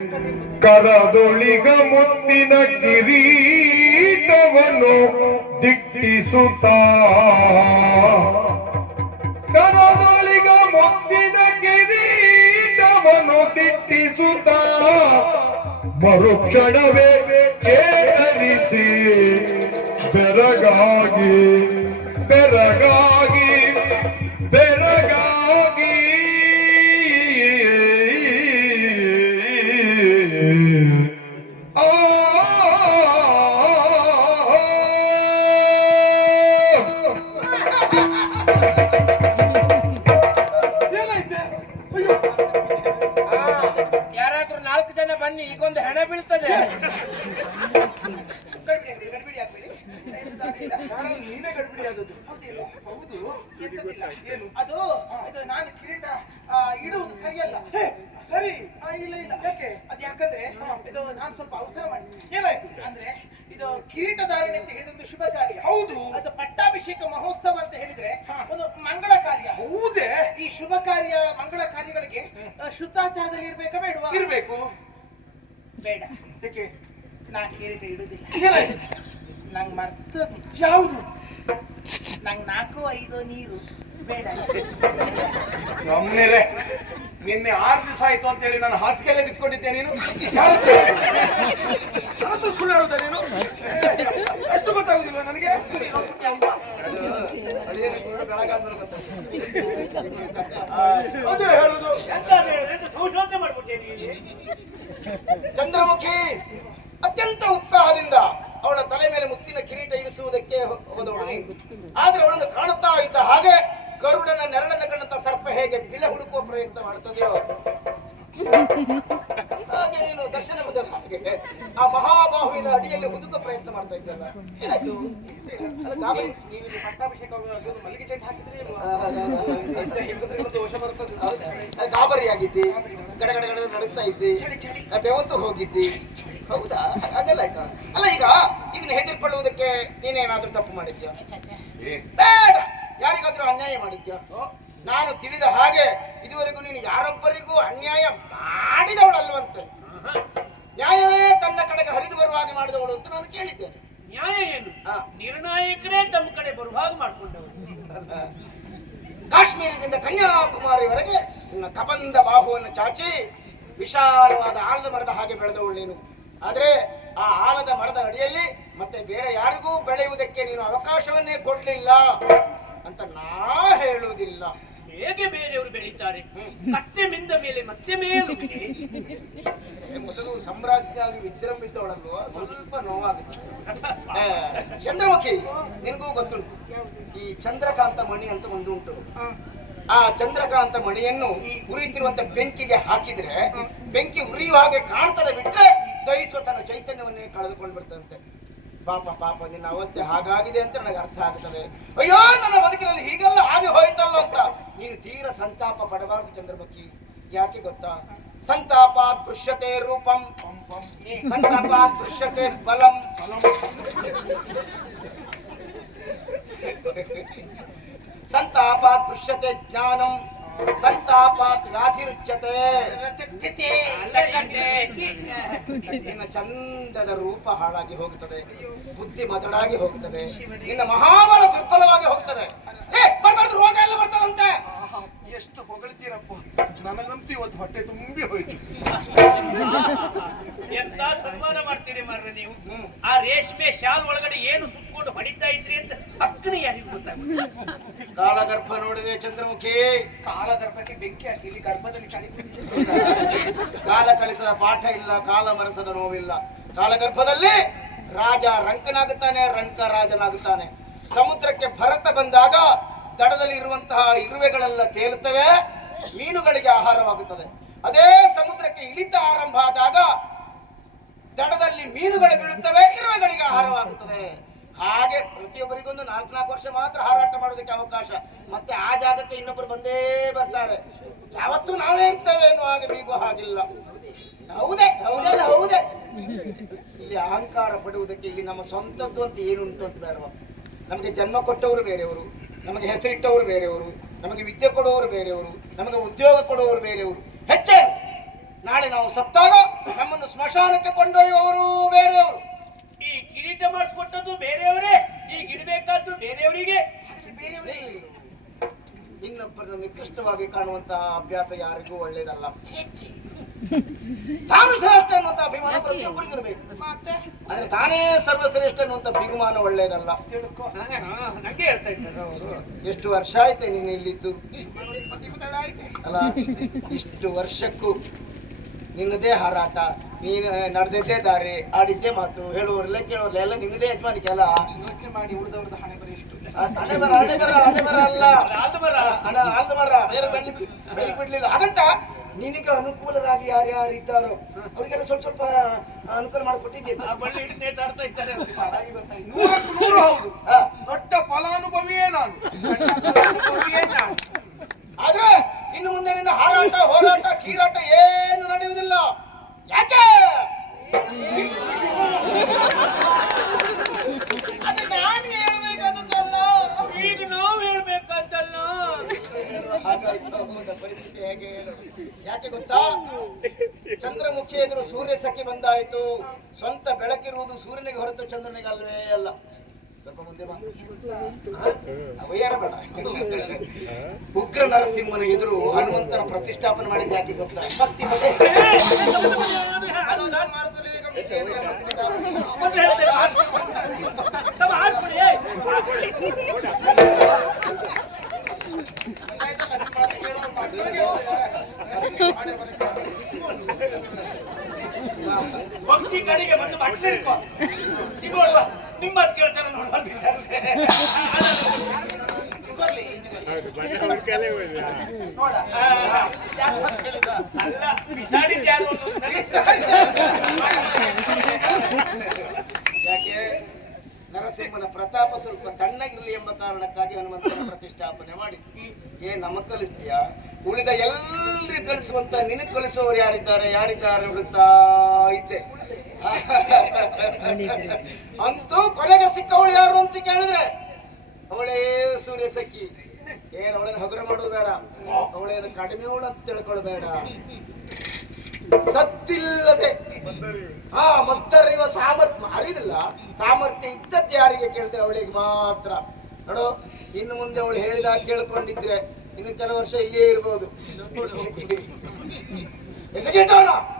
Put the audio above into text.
ಕರದೊಳಿಗ ಮುತ್ತಿನ ಕಿರೀಟವನ್ನು ದಿಟ್ಟಿಸುತ್ತ. ಕರದೊಳಿಗ ಮುತ್ತಿನ ಕಿರೀಟವನ್ನು ದಿಟ್ಟಿಸುತ್ತ. ಮರುಕ್ಷಣವೇ ಚೇತರಿಸಿ ಬೆರಗಾಗಿ ಬೆರಗಾಗಿ. ಯಾರಾದ್ರೂ ನಾಲ್ಕು ಜನ ಬನ್ನಿ ಈಗೊಂದು ಹೆಣ ಬೀಳ್ತದೆ. ನೀನೇ ಗಡ್ಬಿಡಿ ಆದದ್ದು. ಹೌದು. ಏನು? ಅದು ಇದು ನಾನು ಕಿರೀಟ ಇಡುವುದು ಸರಿಯಲ್ಲ. ಸರಿ. ಆ, ಇಲ್ಲ ಇಲ್ಲ. ಯಾಕೆ? ಅದು ಯಾಕಂದ್ರೆ ಇದು ನಾನು ಸ್ವಲ್ಪ ಅವಸರ ಮಾಡಿ. ಏನಾಯ್ತು? ಅಂದ್ರೆ ಇದು ಕಿರೀಟಧಾರಣೆ ಅಂತ ಹೇಳಿದೊಂದು ಶುಭ ಕಾರ್ಯ. ಹೌದು. ಅದು ಪಟ್ಟಾಭಿಷೇಕ ಮಹೋತ್ಸವ ಅಂತ ಹೇಳಿದ್ರೆ ಒಂದು ಮಂಗಳ ಕಾರ್ಯ. ಹೌದೇ. ಈ ಶುಭ ಕಾರ್ಯ ಮಂಗಳ ಕಾರ್ಯಗಳಿಗೆ ಶುದ್ಧಾಚಾರದಲ್ಲಿ ಇರ್ಬೇಕಾ ಬೇಡ ಇರ್ಬೇಕು. ಬೇಡ. ಅದಕ್ಕೆ ನಾ ಕಿರೀಟ ಇಡುದಿಲ್ಲ ನಂಗೆ ಮರ್ತ ಯಾವುದು? ನಂಗೆ ನಾಲ್ಕು ಐದು ನೀರು. ಬೇಡ. ಸುಮ್ಮನೆ ನಿನ್ನೆ ಆರು ದಿವಸ ಆಯ್ತು ಅಂತ ಹೇಳಿ ನಾನು ಹಾಸಿಗೆಲ್ಲ ಬಿತ್ಕೊಂಡಿದ್ದೆ ನೀನು ಅದು ಸುಳ್ಳು ಹೇಳುದ ನೀನು ಅಷ್ಟು ಗೊತ್ತಾಗುದಿಲ್ಲ ನನಗೆ? ಅದೇ ಹೇಳುದು. ಚಂದ್ರಮುಖಿ, ಅತ್ಯಂತ ಉತ್ಸಾಹದಿಂದ ಅವಳ ತಲೆ ಮೇಲೆ ಮುತ್ತಿನ ಕಿರೀಟ ಇರಿಸುವುದಕ್ಕೆ ಹೋದವಳು ಆದ್ರೆ ಅವಳನ್ನು ಕಾಣುತ್ತಾ ಇದ್ದ ಹಾಗೆ ಗರುಡನ ನೆರಳನ್ನು ಕಂಡಂತ ಸರ್ಪ ಹೇಗೆ ಬಿಲೆ ಹುಡುಕುವ ಪ್ರಯತ್ನ ಮಾಡ್ತದೆಯೋ? ಹಾಗೆ ನೀನು ದರ್ಶನ ಹಾಗೆ ಆ ಮಹಾಬಾಹುವಿನ ಅಡಿಯಲ್ಲಿ ಮುದುಕ ಪ್ರಯತ್ನ ಮಾಡ್ತಾ ಇದ್ದಲ್ಲ ಏನಾಯ್ತು? ಅಲ್ಲ, ಗಾಬರಿ. ನೀವು ಇಲ್ಲಿ ಪಟ್ಟಾಭಿಷೇಕ ಮಲ್ಲಿಗೆ ಚೆಂಡು ಹಾಕಿದ್ರೆ ಗಾಬರಿಯಾಗಿದ್ದಿ ಗಡ ಗಡ ಗಡ ನಡುತ್ತಾ ಇದ್ದಿ. ಚಳಿ ಚಳಿ. ಆ, ಬೆವತ್ತು ಹೋಗಿದ್ದಿ. ಹೌದಾ? ಹಾಗೆಲ್ಲ ಆಯ್ತಾ? ಅಲ್ಲ ಈಗ ಈಗ ನೀನು ಹೆದರ್ಕೊಳ್ಳುವುದಕ್ಕೆ ನೀನೇನಾದ್ರೂ ತಪ್ಪು ಮಾಡಿದ್ಯಾ? ಬೇಡ! ಯಾರಿಗಾದ್ರೂ ಅನ್ಯಾಯ ಮಾಡಿದ್ಯಾ? ನಾನು ತಿಳಿದ ಹಾಗೆ ಇದುವರೆಗೂ ನೀನು ಯಾರೊಬ್ಬರಿಗೂ ಅನ್ಯಾಯ ಮಾಡಿದವಳಲ್ವಂತೆ ನ್ಯಾಯವೇ ತನ್ನ ಕಡೆಗೆ ಹರಿದು ಬರುವ ಹಾಗೆ ಮಾಡಿದವಳು ಅಂತ ನಾನು ಕೇಳಿದ್ದೇನೆ. ನ್ಯಾಯ ಏನು? ಆ. ನಿರ್ಣಾಯಕರೇ ತಮ್ಮ ಕಡೆ ಬರುವ ಹಾಗೆ ಮಾಡಿಕೊಂಡವರು. ಕಾಶ್ಮೀರದಿಂದ ಕನ್ಯಾಕುಮಾರಿವರೆಗೆ ನನ್ನ ಕಬಂದ ಬಾಹುವನ್ನು ಚಾಚಿ ವಿಶಾಲವಾದ ಆಲದ ಮರದ ಹಾಗೆ ಬೆಳೆದವಳು ನೀನು. ಆದ್ರೆ ಆ ಆಲದ ಮರದ ಅಡಿಯಲ್ಲಿ ಮತ್ತೆ ಬೇರೆ ಯಾರಿಗೂ ಬೆಳೆಯುವುದಕ್ಕೆ ನೀನು ಅವಕಾಶವನ್ನೇ ಕೊಡ್ಲಿಲ್ಲ ಅಂತ ನಾ ಹೇಳುವುದಿಲ್ಲ. ಹೇಗೆ ಬೇರೆಯವರು ಬೆಳೀತಾರೆ ಮತ್ತೆ ಮಿಂದ ಮೇಲೆ ಮತ್ತೆ ಮೇಲುಂಟೆ ಏ, ಮೊದಲು ಸಾಮ್ರಾಜ್ಯಾಗಿ ವಿಜೃಂಭಿಸಿದವಳಲ್ವ ಸ್ವಲ್ಪ ನೋವಾಗುತ್ತೆ. ಚಂದ್ರಮುಖಿ ನಿನಗೂ ಗೊತ್ತುಂಟು. ಈ ಚಂದ್ರಕಾಂತ ಮಣಿ ಅಂತ ಒಂದು ಉಂಟು. ಆ. ಚಂದ್ರಕಾಂತ ಮಣಿಯನ್ನು ಉರಿಯುತ್ತಿರುವಂತ ಬೆಂಕಿಗೆ ಹಾಕಿದ್ರೆ ಬೆಂಕಿ ಉರಿಯುವ ಹಾಗೆ ಕಾಣ್ತದೆ ಬಿಟ್ರೆ ದಹಿಸುವ ತನ್ನ ಚೈತನ್ಯವನ್ನೇ ಕಳೆದುಕೊಂಡು ಬಿಡ್ತದಂತೆ ಪಾಪ ಪಾಪ ನಿನ್ನ ಅವಸ್ಥೆ ಹಾಗಾಗಿದೆ ಅಂತ ನನಗೆ ಅರ್ಥ ಆಗ್ತದೆ. ಅಯ್ಯೋ ನನ್ನ ಬದುಕಿನಲ್ಲಿ ಹೀಗೆಲ್ಲ ಹಾಗೆ ಹೋಯ್ತಲ್ಲ ಅಂತ ನೀನು ತೀರ ಸಂತಾಪ ಪಡಬಾರದು ಚಂದ್ರಮುಖಿ. ಯಾಕೆ ಗೊತ್ತಾ? ಸಂತಾಪಾತ್ ದೃಶ್ಯತೆ ರೂಪಂ. ಸಂತಾಪಾತ್ ದೃಶ್ಯತೆ ಬಲಂ ಸಂತಾಪಾತ್ ದೃಶ್ಯತೆ ಜ್ಞಾನಂ. ಸಂತಾಪಾತ್ ವ್ಯಾಧಿರುಚ್ಯತೆ. ನಿನ್ನ ಚಂದದ ರೂಪ ಹಾಳಾಗಿ ಹೋಗ್ತದೆ. ಬುದ್ಧಿ ಮತಡಾಗಿ ಹೋಗ್ತದೆ. ನಿನ್ನ ಮಹಾಬಲ ದುರ್ಬಲವಾಗಿ ಹೋಗ್ತದೆ. ರೋಗ ಎಲ್ಲ ಬರ್ತದಂತೆ. ಎಷ್ಟು ಹೊಗಳ್ತೀರಪ್ಪ. ನನಗಂತೂ ಇವತ್ತು ಹೊಟ್ಟೆ ತುಂಬಿ ಹೋಯ್ತು. ಎಂತ ಸನ್ಮಾನ ಮಾಡ್ತೀರಿ ಮಾರ್ರೆ ನೀವು? ಆ ರೇಷ್ಮೆ ಶಾಲ್ ಒಳಗಡೆ ಏನು ಸುತ್ಕೊಂಡು ಹೊಡಿತಾ ಇದ್ರಿ ಅಂತ ಅಕ್ಕನ ಯಾರಿಗೂ ಗೊತ್ತಾಗುತ್ತೆ ಕಾಲಗರ್ಭ ನೋಡಿದೆ ಚಂದ್ರಮುಖಿ. ಕಾಲಗರ್ಭಕ್ಕೆ ಬೆಂಕಿ ಹಾಕಿ ಇಲ್ಲಿ ಗರ್ಭದಲ್ಲಿ ಚಳಿ. ಕಾಲ ಕಳಿಸದ ಪಾಠ ಇಲ್ಲ ಕಾಲ ಮರಸದ ನೋವಿಲ್ಲ. ಕಾಲಗರ್ಭದಲ್ಲಿ ರಾಜ ರಂಕನಾಗುತ್ತಾನೆ ರಂಕ ರಾಜನಾಗುತ್ತಾನೆ ಸಮುದ್ರಕ್ಕೆ ಭರತ ಬಂದಾಗ ದಡದಲ್ಲಿ ಇರುವಂತಹ ಇರುವೆಗಳೆಲ್ಲ ತೇಲುತ್ತವೆ. ಮೀನುಗಳಿಗೆ ಆಹಾರವಾಗುತ್ತದೆ. ಅದೇ ಸಮುದ್ರಕ್ಕೆ ಇಳಿತ ಆರಂಭ ಆದಾಗ ದಡದಲ್ಲಿ ಮೀನುಗಳು ಬೀಳುತ್ತವೆ, ಇರುವೆಗಳಿಗೆ ಆಹಾರವಾಗುತ್ತದೆ. ಹಾಗೆ ಪ್ರತಿಯೊಬ್ಬರಿಗೊಂದು ನಾಲ್ಕು ನಾಲ್ಕು ವರ್ಷ ಮಾತ್ರ ಹಾರಾಟ ಮಾಡೋದಕ್ಕೆ ಅವಕಾಶ. ಮತ್ತೆ ಆ ಜಾಗಕ್ಕೆ ಇನ್ನೊಬ್ಬರು ಬಂದೇ ಬರ್ತಾರೆ. ಯಾವತ್ತೂ ನಾವೇ ಇರ್ತೇವೆ ಅನ್ನೋ ಹಾಗೆ ಬೀಗುವ ಹಾಗಿಲ್ಲ. ಹೌದೇ ಹೌದೇ ಹೌದೇ. ಇಲ್ಲಿ ಅಹಂಕಾರ ಪಡುವುದಕ್ಕೆ ಇಲ್ಲಿ ನಮ್ಮ ಸ್ವಂತದ್ದು ಅಂತ ಏನುಂಟು ಅಂತ ಬೇಡವ? ನಮಗೆ ಜನ್ಮ ಕೊಟ್ಟವರು ಬೇರೆಯವರು, ನಮಗೆ ಹೆಸರಿಟ್ಟವರು ಬೇರೆಯವರು. ನಮಗೆ ವಿದ್ಯೆ ಕೊಡುವವರು ಬೇರೆಯವರು ನಮಗೆ ಉದ್ಯೋಗ ಕೊಡುವವರು ಬೇರೆಯವರು. ಹೆಚ್ಚೇನು ನಾಳೆ ನಾವು ಸತ್ತಾಗ ನಮ್ಮನ್ನು ಸ್ಮಶಾನಕ್ಕೆ ಕೊಂಡೊಯ್ಯುವವರು ಬೇರೆಯವರು. ಈ ಕಿರೀಟ ಮಾಡಿಸ್ಕೊಟ್ಟದ್ದು ಬೇರೆಯವರೇ ಈ ಗಿಡಬೇಕಾದ್ದು ಬೇರೆಯವರಿಗೆ. ಬೇರೆಯವರೇ ಇನ್ನೊಬ್ಬರನ್ನು ನಿಕೃಷ್ಟವಾಗಿ ಕಾಣುವಂತಹ ಅಭ್ಯಾಸ ಯಾರಿಗೂ ಒಳ್ಳೇದಲ್ಲ. ತಾನು ಶ್ರೇಷ್ಠ ಅನ್ನುವಂತ ಅಭಿಮಾನ ಪ್ರತಿಯೊಬ್ಬರಿಗೂ ಇರಬೇಕು ಆದ್ರೆ ತಾನೇ ಸರ್ವಶ್ರೇಷ್ಠ ಅನ್ನುವಂತ ಅಭಿಮಾನ ಒಳ್ಳೇದಲ್ಲ ತಿಳ್ಕೊ. ನಂಗೆ ಹೇಳ್ತಾ ಇದ್ದಾರೆ ಅವರು. ಎಷ್ಟು ವರ್ಷ ಆಯ್ತೆ ನೀನು ಇಲ್ಲಿದ್ದು? ಅಲ್ಲ ಇಷ್ಟು ವರ್ಷಕ್ಕೂ ನಿನ್ನದೇ ಹಾರಾಟ ನೀನು ನಡೆದಿದ್ದೇ ದಾರಿ ಆಡಿದ್ದೇ ಮಾತು ಹೇಳುವವರೆಲ್ಲ ಕೇಳೋರ್ಲ ಎಲ್ಲ ನಿನ್ನದೇ ಯಜಮಾನಿಕೆ ಅಲ್ಲ? ಯೋಚನೆ ಮಾಡಿ ಉಳಿದವ್ರದ್ದು ಹಣೆ ಬರೀ ಇಷ್ಟು. ಹಣೆ ಬರ ಹಣೆ ಬರ ಹಣೆ ಬರ ಅಲ್ಲ. ಆದ ಬರ ಹಣ ಆಲ್ದ ಬರ ಬೇರೆ ಬೆಳಿಗ್ಗೆ ಬೆಳಿಗ್ಗೆ ಬಿಡ್ಲಿಲ್ಲ. ಹಾಗಂತ ನಿನಗೆ ಅನುಕೂಲರಾಗಿ ಯಾರ್ಯಾರು ಇದ್ದಾರೋ ಅವರಿಗೆಲ್ಲ ಸ್ವಲ್ಪ ಸ್ವಲ್ಪ ಅನುಕೂಲ ಮಾಡಿಕೊಟ್ಟಿದ್ದೆ. ಆ ಬಳ್ಳಿ ಹಿಡಿದು ನೇತಾಡ್ತಾ ಇದ್ದಾರೆ. ಅವ್ರು. ಹಾಗಾಗಿ ಗೊತ್ತಾಯ್ತು. ನೂರಕ್ಕೂ ನೂರು ಹೌದು. ದೊಡ್ಡ ಫಲಾನುಭವಿಯೇ ನಾನು. ಏನ್ ಆದ್ರೆ ಇನ್ನು ಮುಂದೆ ನಿನ್ನ ಹಾರಾಟ ಹೋರಾಟ ಚೀರಾಟ ಏನು ನಡೆಯುವುದಿಲ್ಲ ಯಾಕೆ ಅದು ನಾನು ಹೇಳ್ಬೇಕಾದದ್ದಲ್ಲ ಈಗ ನಾವು ಹೇಳ್ಬೇಕಂತಲ್ಲ ಹಾಗಾಯ್ತು ಅಮ್ಮನ ಪರಿಸ್ಥಿತಿ ಹೇಗೆ ಹೇಳು? ಗೊತ್ತಾ ಚಂದ್ರಮುಖಿ ಎದುರು ಸೂರ್ಯ ಸಖಿ ಬಂದಾಯ್ತು. ಸ್ವಂತ ಬೆಳಕಿರುವುದು ಸೂರ್ಯನಿಗೆ ಹೊರತು ಚಂದ್ರನಿಗೆ ಅಲ್ವೇ ಅಲ್ಲ. ಸ್ವಲ್ಪ ಮುಂದೆ ಉಗ್ರ ನರಸಿಂಹನ ಎದುರು ಹನುಮಂತನ ಪ್ರತಿಷ್ಠಾಪನೆ ಮಾಡಿದ್ದೆ ಯಾಕೆ ಗೊತ್ತಾ? ಭಕ್ತಿ ಭಕ್ತಿ ಕಡೆಗೆ ಬಂದು ನಿಮ್ಮ ಯಾಕೆ? ನರಸಿಂಹನ ಪ್ರತಾಪ ಸ್ವಲ್ಪ ತಣ್ಣಗಿರಲಿ ಎಂಬ ಕಾರಣಕ್ಕಾಗಿ ಹನುಮಂತನ ಪ್ರತಿಷ್ಠಾಪನೆ ಮಾಡಿದ್ವಿ. ಏ, ನಮ್ಮ ಕಲಿಸ್ತೀಯಾ? ಉಳಿದ ಎಲ್ಲರಿಗೂ ಕಲಿಸುವಂತ ನಿನಗ್ ಕಲಿಸುವವರು ಯಾರಿದ್ದಾರೆ? ಯಾರಿದ್ದಾರೆ ಹುಡುಕ್ತಾ ಇದ್ದೆ ಅಂತೂ ಕೊನೆಗೆ ಸಿಕ್ಕವಳು ಯಾರು ಅಂತ ಕೇಳಿದ್ರೆ ಅವಳೇ ಸೂರ್ಯ ಸಖಿ ಏನ್ ಅವಳನ್ನ ಹಗುರ ಮಾಡೋದು ಬೇಡ. ಅವಳೇನು ಕಡಿಮೆ ಅವಳು ಅಂತ ತಿಳ್ಕೊಳ್ಬೇಡ. ಸತ್ತಿಲ್ಲದೆ. ಹಾ ಮತ್ತರಿವ ಸಾಮರ್ಥ್ಯ ಅರಿದಿಲ್ಲ ಸಾಮರ್ಥ್ಯ ಇದ್ದದ್ದು ಯಾರಿಗೆ ಕೇಳಿದ್ರೆ ಅವಳಿಗೆ ಮಾತ್ರ. ನೋಡು ಇನ್ನು ಮುಂದೆ ಅವಳು ಹೇಳಿದ ಕೇಳ್ಕೊಂಡಿದ್ರೆ ಇನ್ನು ಕೆಲವು ವರ್ಷ ಇಲ್ಲೇ ಇರ್ಬೋದು.